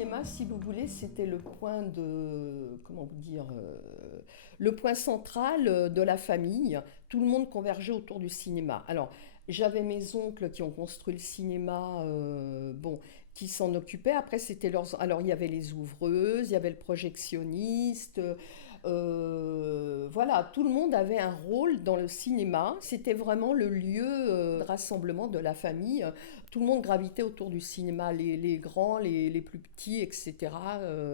cinéma, si vous voulez, c'était le point de, comment vous dire, le point central de la famille. Tout le monde convergeait autour du cinéma. Alors, j'avais mes oncles qui ont construit le cinéma, bon, qui s'en occupaient. Après, c'était leurs. Alors, il y avait les ouvreuses, il y avait le projectionniste. Voilà, tout le monde avait un rôle dans le cinéma. C'était vraiment le lieu de rassemblement de la famille. Tout le monde gravitait autour du cinéma, les grands, les plus petits, etc.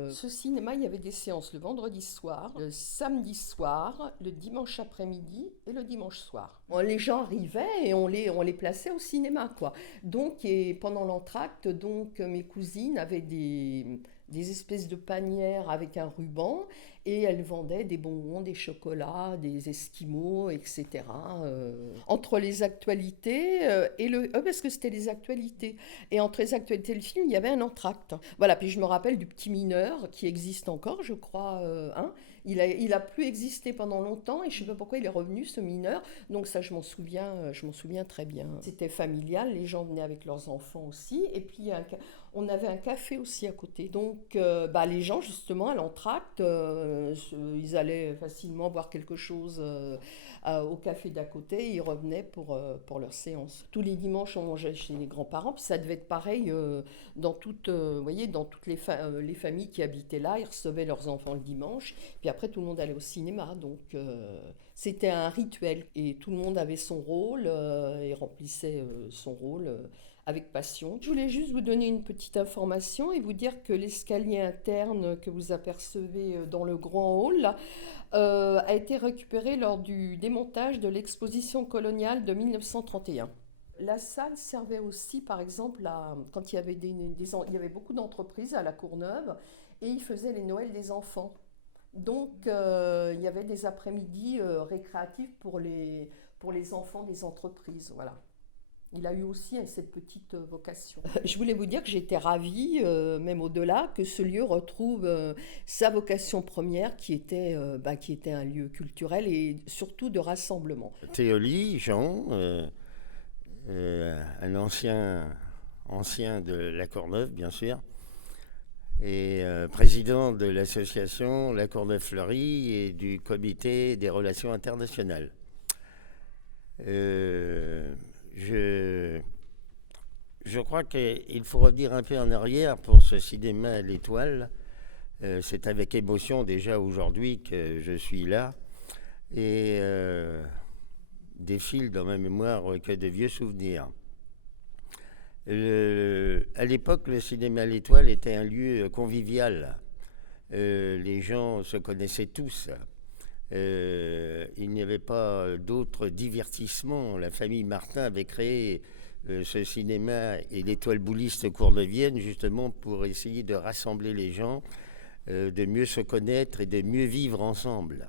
Ce cinéma, il y avait des séances le vendredi soir, le samedi soir, le dimanche après-midi et le dimanche soir. Les gens arrivaient et on les plaçait au cinéma, quoi. Donc, et pendant l'entracte, donc, mes cousines avaient des espèces de panières avec un ruban et elles vendaient des bonbons, des chocolats, des esquimaux, etc. Entre les actualités et le... parce que c'était les actualités. Et entre les actualités et le film, il y avait un entracte. Voilà, puis je me rappelle du Petit Mineur, qui existe encore, je crois. Hein. Il a plus existé pendant longtemps et je ne sais pas pourquoi il est revenu, ce mineur. Donc ça, je m'en souviens très bien. C'était familial, les gens venaient avec leurs enfants aussi. Et puis, on avait un café aussi à côté. Donc, les gens, justement, à l'entracte, ils allaient facilement boire quelque chose au café d'à côté et ils revenaient pour leur séance. Tous les dimanches, on mangeait chez les grands-parents, puis ça devait être pareil dans vous voyez, dans toutes les familles qui habitaient là, ils recevaient leurs enfants le dimanche, puis après tout le monde allait au cinéma, donc c'était un rituel et tout le monde avait son rôle et remplissait son rôle avec passion. Je voulais juste vous donner une petite information et vous dire que l'escalier interne que vous apercevez dans le grand hall là, a été récupéré lors du démontage de l'exposition coloniale de 1931. La salle servait aussi, par exemple, quand il y avait, il y avait beaucoup d'entreprises à La Courneuve et ils faisaient les Noëls des enfants. Donc, il y avait des après-midi récréatifs pour les enfants des entreprises. Voilà. Il a eu aussi cette petite vocation. Je voulais vous dire que j'étais ravie, même au-delà, que ce lieu retrouve sa vocation première qui était un lieu culturel et surtout de rassemblement. Théolie, Jean, un ancien de La Courneuve, bien sûr, et président de l'association La Courneuve-Fleury et du comité des relations internationales. Je crois qu'il faut revenir un peu en arrière pour ce cinéma à l'Étoile. C'est avec émotion déjà aujourd'hui que je suis là et défile dans ma mémoire que de vieux souvenirs. À l'époque, le cinéma à l'Étoile était un lieu convivial. Les gens se connaissaient tous. Il n'y avait pas d'autres divertissements. La famille Martin avait créé ce cinéma et l'Étoile bouliste courneuvienne justement pour essayer de rassembler les gens, de mieux se connaître et de mieux vivre ensemble.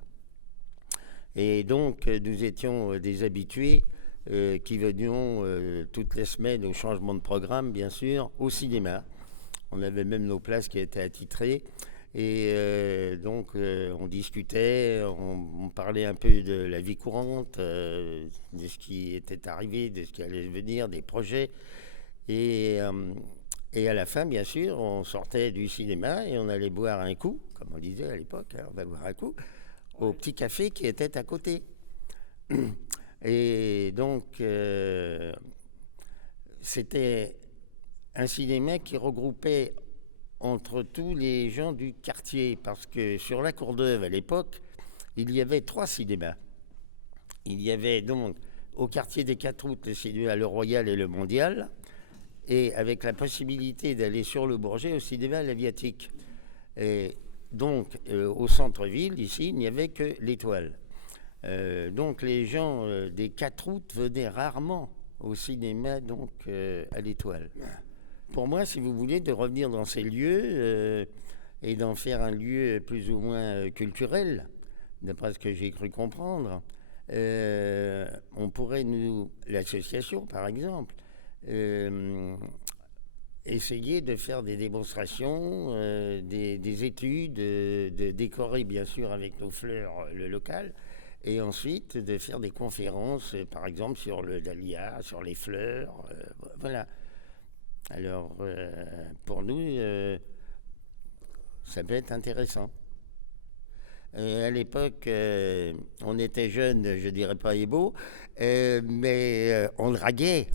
Et donc nous étions des habitués qui venions toutes les semaines au changement de programme, bien sûr, au cinéma. On avait même nos places qui étaient attitrées. Et donc on discutait, on parlait un peu de la vie courante, de ce qui était arrivé, de ce qui allait venir, des projets. Et à la fin, bien sûr, on sortait du cinéma et on allait boire un coup, comme on disait à l'époque, on va boire un coup, au petit café qui était à côté. Et donc, c'était un cinéma qui regroupait entre tous les gens du quartier, parce que sur La Courneuve, à l'époque, il y avait 3 cinémas. Il y avait donc au quartier des 4 août le cinéma Le Royal et le Mondial, et avec la possibilité d'aller sur le Bourget au cinéma l'Aviatique. Et donc, au centre-ville, ici, il n'y avait que l'Étoile. Donc les gens des 4 août venaient rarement au cinéma, donc à l'Étoile. Pour moi, si vous voulez, de revenir dans ces lieux et d'en faire un lieu plus ou moins culturel, d'après ce que j'ai cru comprendre, on pourrait l'association par exemple, essayer de faire des démonstrations, des études, de décorer bien sûr avec nos fleurs le local, et ensuite de faire des conférences, par exemple sur le dahlia, sur les fleurs, voilà. Alors pour nous, Ça peut être intéressant. À l'époque, on était jeunes, je dirais pas ébaux, mais on draguait.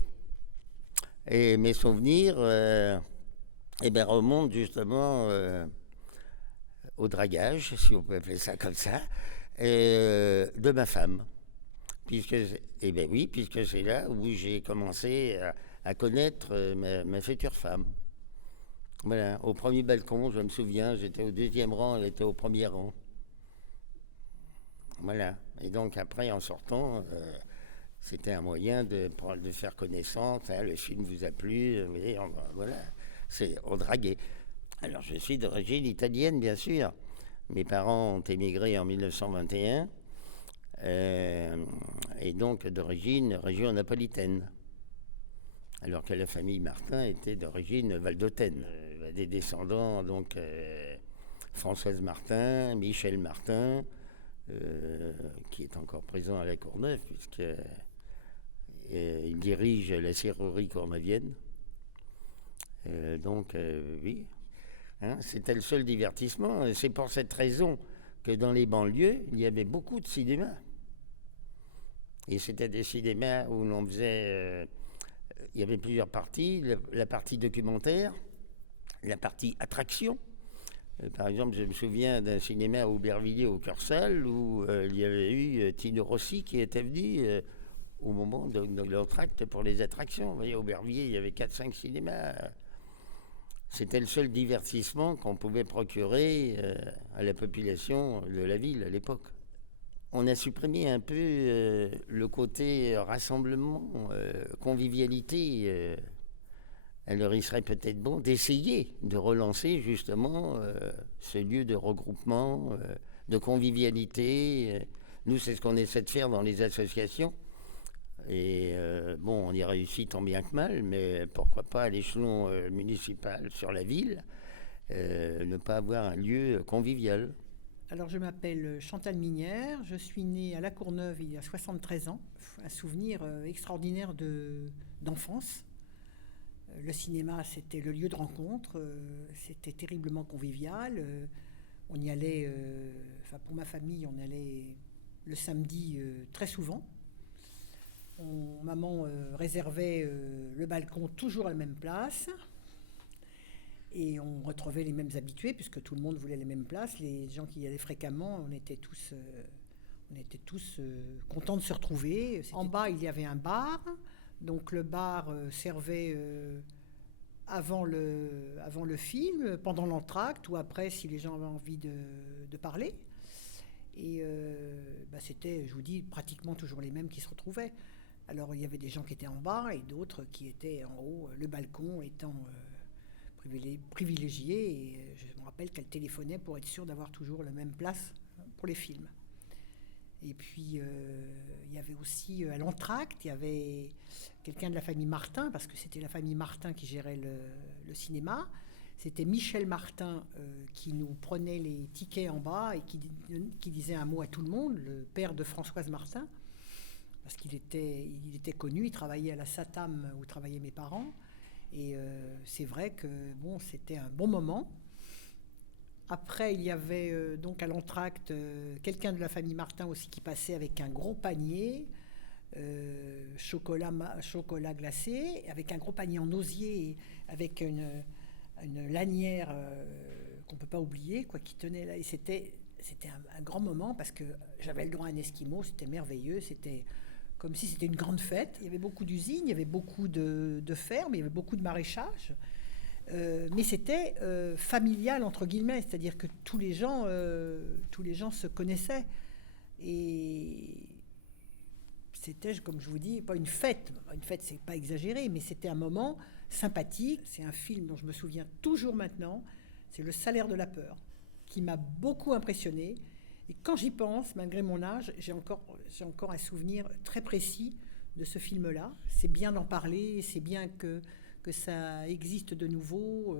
Et mes souvenirs remontent justement au dragage, si on peut appeler ça comme ça, de ma femme. Puisque c'est là où j'ai commencé à connaître ma future femme. Voilà, au premier balcon, je me souviens, j'étais au 2e rang, elle était au 1er rang. Voilà, et donc après, en sortant, c'était un moyen de faire connaissance. Hein, le film vous a plu, vous voyez, voilà, on draguait. Alors, je suis d'origine italienne, bien sûr. Mes parents ont émigré en 1921, et donc d'origine région napolitaine. Alors que la famille Martin était d'origine valdôtaine. Des descendants, donc Françoise Martin, Michel Martin, qui est encore présent à la Courneuve, puisqu'il dirige la serrurerie courneuvienne. Oui, hein, c'était le seul divertissement. Et c'est pour cette raison que dans les banlieues, il y avait beaucoup de cinémas. Et c'était des cinémas où l'on faisait... il y avait plusieurs parties. La partie documentaire, la partie attraction. Par exemple, je me souviens d'un cinéma à Aubervilliers au Cœur-Salle où il y avait eu Tino Rossi qui était venu au moment de l'entracte pour les attractions. Vous voyez, à Aubervilliers, il y avait 4-5 cinémas. C'était le seul divertissement qu'on pouvait procurer à la population de la ville à l'époque. On a supprimé un peu le côté rassemblement, convivialité. Alors il serait peut-être bon d'essayer de relancer justement ce lieu de regroupement, de convivialité. Nous, c'est ce qu'on essaie de faire dans les associations. Et on y réussit tant bien que mal, mais pourquoi pas à l'échelon municipal sur la ville, ne pas avoir un lieu convivial. Alors je m'appelle Chantal Minière, je suis née à La Courneuve il y a 73 ans, un souvenir extraordinaire d'enfance. Le cinéma, c'était le lieu de rencontre, c'était terriblement convivial. On y allait, pour ma famille, on allait le samedi très souvent. Maman réservait le balcon toujours à la même place. Et on retrouvait les mêmes habitués, puisque tout le monde voulait les mêmes places. Les gens qui y allaient fréquemment, on était tous contents de se retrouver. En bas, il y avait un bar. Donc le bar servait avant le film, pendant l'entracte, ou après, si les gens avaient envie de parler. Et c'était, je vous dis, pratiquement toujours les mêmes qui se retrouvaient. Alors il y avait des gens qui étaient en bas et d'autres qui étaient en haut, le balcon étant... privilégiée, et je me rappelle qu'elle téléphonait pour être sûre d'avoir toujours la même place pour les films. Et puis il y avait aussi à l'entracte, il y avait quelqu'un de la famille Martin, parce que c'était la famille Martin qui gérait le cinéma. C'était Michel Martin qui nous prenait les tickets en bas et qui disait un mot à tout le monde, le père de Françoise Martin, parce qu'il était connu, il travaillait à la SATAM où travaillaient mes parents. Et c'est vrai que c'était un bon moment. Après, il y avait donc à l'entracte quelqu'un de la famille Martin aussi qui passait avec un gros panier, chocolat glacé, avec un gros panier en osier, avec une lanière qu'on ne peut pas oublier, qui tenait là. Et c'était un grand moment parce que j'avais le droit à un esquimau, c'était merveilleux, c'était... comme si c'était une grande fête. Il y avait beaucoup d'usines, il y avait beaucoup de fermes, il y avait beaucoup de maraîchage. Mais c'était familial, entre guillemets, c'est-à-dire que tous les gens se connaissaient. Et c'était, comme je vous dis, pas une fête. Une fête, c'est pas exagéré, mais c'était un moment sympathique. C'est un film dont je me souviens toujours maintenant. C'est Le Salaire de la peur, qui m'a beaucoup impressionné. Et quand j'y pense, malgré mon âge, j'ai encore un souvenir très précis de ce film-là. C'est bien d'en parler, c'est bien que ça existe de nouveau.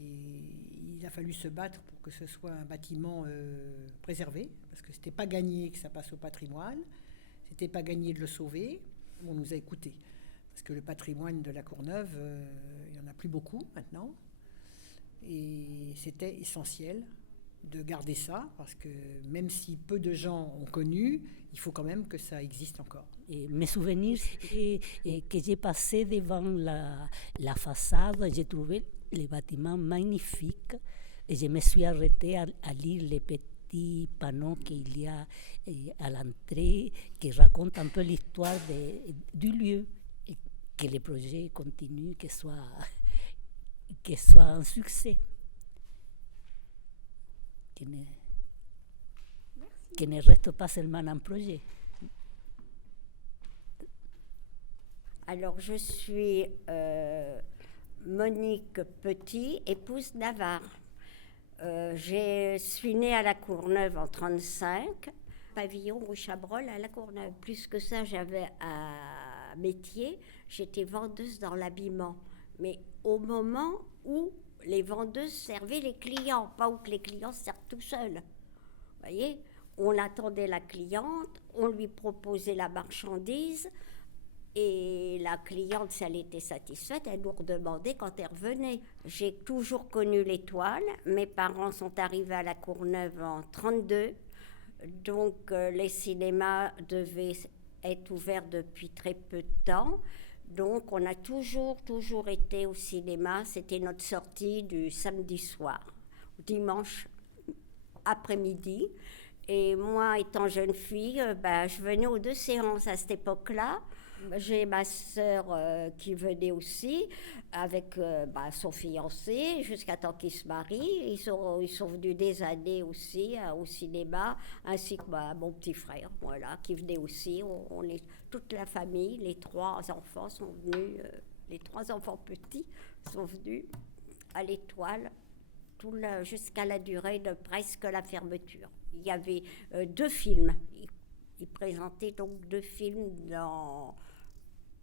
Et il a fallu se battre pour que ce soit un bâtiment préservé, parce que c'était pas gagné que ça passe au patrimoine, c'était pas gagné de le sauver. On nous a écoutés, parce que le patrimoine de La Courneuve, il n'y en a plus beaucoup maintenant. Et c'était essentiel de garder ça, parce que même si peu de gens ont connu, il faut quand même que ça existe encore. Et mes souvenirs, et que j'ai passé devant la façade, j'ai trouvé les bâtiments magnifiques et je me suis arrêtée à lire les petits panneaux qu'il y a à l'entrée qui racontent un peu l'histoire du lieu et que le projet continue, que soit un succès. Que ne reste pas seulement un projet. Alors, je suis Monique Petit, épouse Navarre. Je suis née à La Courneuve en 1935, pavillon rue Chabrol à La Courneuve. Plus que ça, j'avais un métier, j'étais vendeuse dans l'habillement. Mais au moment où les vendeuses servaient les clients, pas où que les clients servent tout seuls. Vous voyez, on attendait la cliente, on lui proposait la marchandise, et la cliente, si elle était satisfaite, elle nous redemandait quand elle revenait. J'ai toujours connu l'étoile. Mes parents sont arrivés à La Courneuve en 1932. Donc, les cinémas devaient être ouverts depuis très peu de temps. Donc, on a toujours été au cinéma. C'était notre sortie du samedi soir, dimanche après-midi. Et moi, étant jeune fille, je venais aux 2 séances à cette époque-là. J'ai ma sœur qui venait aussi avec son fiancé jusqu'à temps qu'il se marie. Ils sont venus des années aussi au cinéma, ainsi que mon petit frère, voilà, qui venait aussi. On est toute la famille, les 3 enfants sont venus, les 3 enfants petits sont venus à l'Étoile jusqu'à la durée de presque la fermeture. Il y avait 2 films. Ils présentaient donc 2 films dans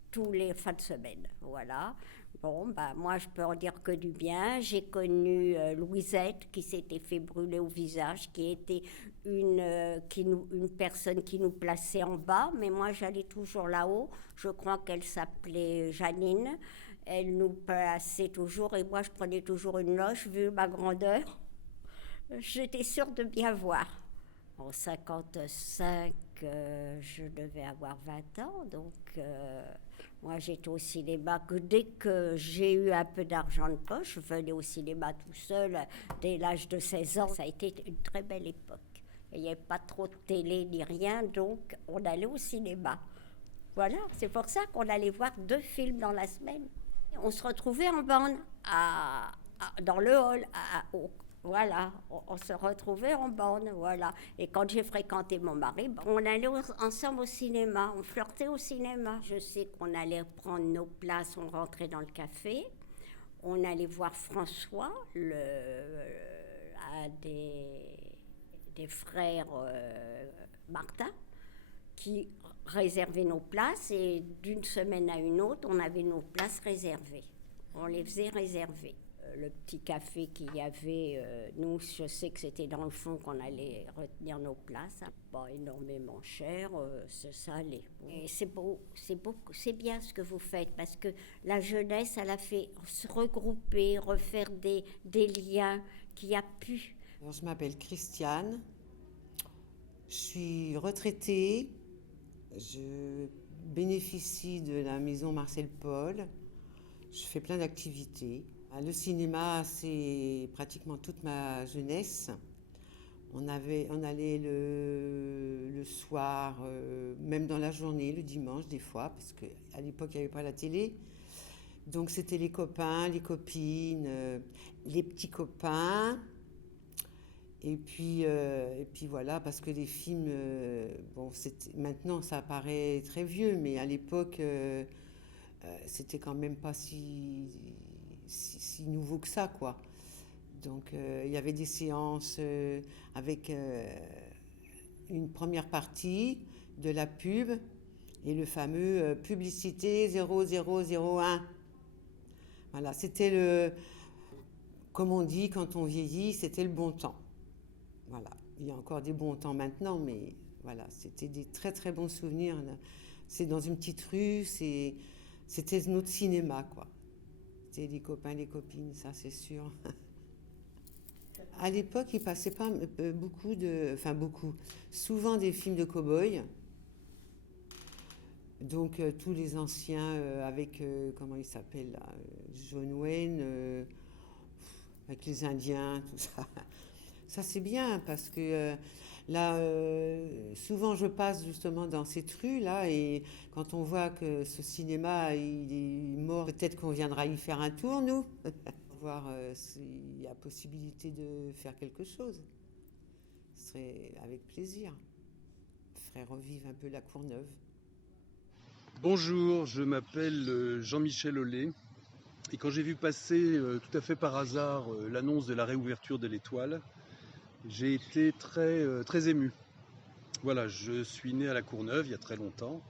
tous les fins de semaine, voilà. Bon, moi, je peux en dire que du bien. J'ai connu Louisette, qui s'était fait brûler au visage, qui était une personne qui nous plaçait en bas, mais moi, j'allais toujours là-haut. Je crois qu'elle s'appelait Janine. Elle nous plaçait toujours, et moi, je prenais toujours une loge, vu ma grandeur. J'étais sûre de bien voir. En 1955, je devais avoir 20 ans, donc moi j'étais au cinéma que dès que j'ai eu un peu d'argent de poche, je venais au cinéma tout seul dès l'âge de 16 ans. Ça a été une très belle époque. Il n'y avait pas trop de télé ni rien, donc on allait au cinéma. Voilà, c'est pour ça qu'on allait voir 2 films dans la semaine. On se retrouvait en bande dans le hall, voilà, on se retrouvait en bande, voilà. Et quand j'ai fréquenté mon mari, on allait ensemble au cinéma, on flirtait au cinéma. Je sais qu'on allait prendre nos places, on rentrait dans le café, on allait voir François, un des frères Martin, qui réservait nos places, et d'une semaine à une autre, on avait nos places réservées. On les faisait réserver. Le petit café qu'il y avait, nous, je sais que c'était dans le fond qu'on allait retenir nos places. Pas énormément cher, ça allait. Et c'est beau, c'est bien ce que vous faites, parce que la jeunesse, elle a fait se regrouper, refaire des liens qui a pu. Alors, je m'appelle Christiane, je suis retraitée, je bénéficie de la maison Marcel Paul, je fais plein d'activités. Le cinéma, c'est pratiquement toute ma jeunesse. On allait le soir, même dans la journée, le dimanche des fois, parce qu'à l'époque, il n'y avait pas la télé. Donc, c'était les copains, les copines, les petits copains. Et puis voilà, parce que les films, maintenant, ça paraît très vieux, mais à l'époque, c'était quand même pas si nouveau que ça, quoi. Donc, il y avait des séances avec une première partie de la pub et le fameux publicité 0001. Voilà, c'était comme on dit quand on vieillit, c'était le bon temps. Voilà, il y a encore des bons temps maintenant, mais voilà, c'était des très très bons souvenirs. C'est dans une petite rue, c'était notre cinéma, quoi. C'était les copains, les copines, ça c'est sûr. À l'époque, il passait pas souvent des films de cow-boys. Donc tous les anciens avec, comment il s'appelle là, John Wayne, avec les Indiens, tout ça. Ça c'est bien parce que là, souvent je passe justement dans cette rue là et quand on voit que ce cinéma il est mort, peut-être qu'on viendra y faire un tour nous, voir s'il y a possibilité de faire quelque chose. Ce serait avec plaisir. Ferait revivre un peu la Courneuve. Bonjour, je m'appelle Jean-Michel Ollet et quand j'ai vu passer tout à fait par hasard l'annonce de la réouverture de l'Étoile, j'ai été très ému. Voilà, je suis né à la Courneuve il y a très longtemps,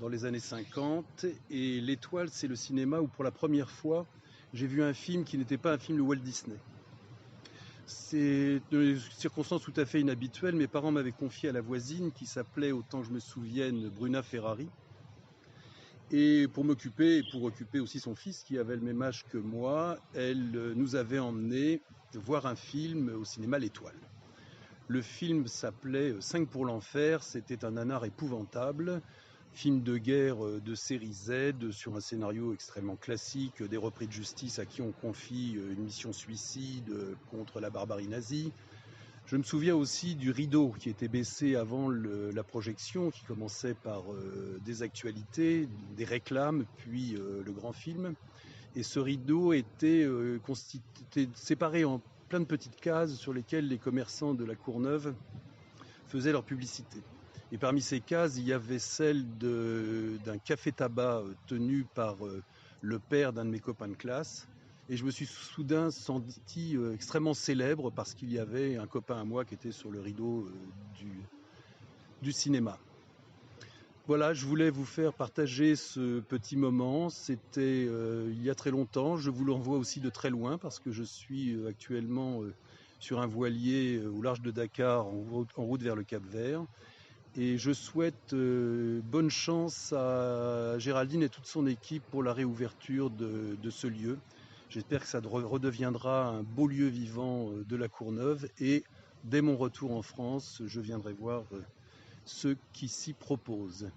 dans les années 50, et l'Étoile, c'est le cinéma où pour la première fois, j'ai vu un film qui n'était pas un film de Walt Disney. C'est une circonstance tout à fait inhabituelle. Mes parents m'avaient confié à la voisine qui s'appelait, autant que je me souvienne, Bruna Ferrari. Et pour m'occuper et pour occuper aussi son fils qui avait le même âge que moi, elle nous avait emmenés voir un film au cinéma L'Étoile. Le film s'appelait 5 pour l'enfer, c'était un nanar épouvantable, film de guerre de série Z sur un scénario extrêmement classique, des repris de justice à qui on confie une mission suicide contre la barbarie nazie. Je me souviens aussi du rideau qui était baissé avant la projection, qui commençait par des actualités, des réclames, puis le grand film. Et ce rideau était séparé en plein de petites cases sur lesquelles les commerçants de la Courneuve faisaient leur publicité. Et parmi ces cases, il y avait celle d'un café-tabac tenu par le père d'un de mes copains de classe. Et je me suis soudain senti extrêmement célèbre parce qu'il y avait un copain à moi qui était sur le rideau du cinéma. Voilà, je voulais vous faire partager ce petit moment. C'était il y a très longtemps. Je vous l'envoie aussi de très loin parce que je suis actuellement sur un voilier au large de Dakar en route vers le Cap-Vert. Et je souhaite bonne chance à Géraldine et toute son équipe pour la réouverture de ce lieu. J'espère que ça redeviendra un beau lieu vivant de la Courneuve et dès mon retour en France, je viendrai voir ceux qui s'y proposent.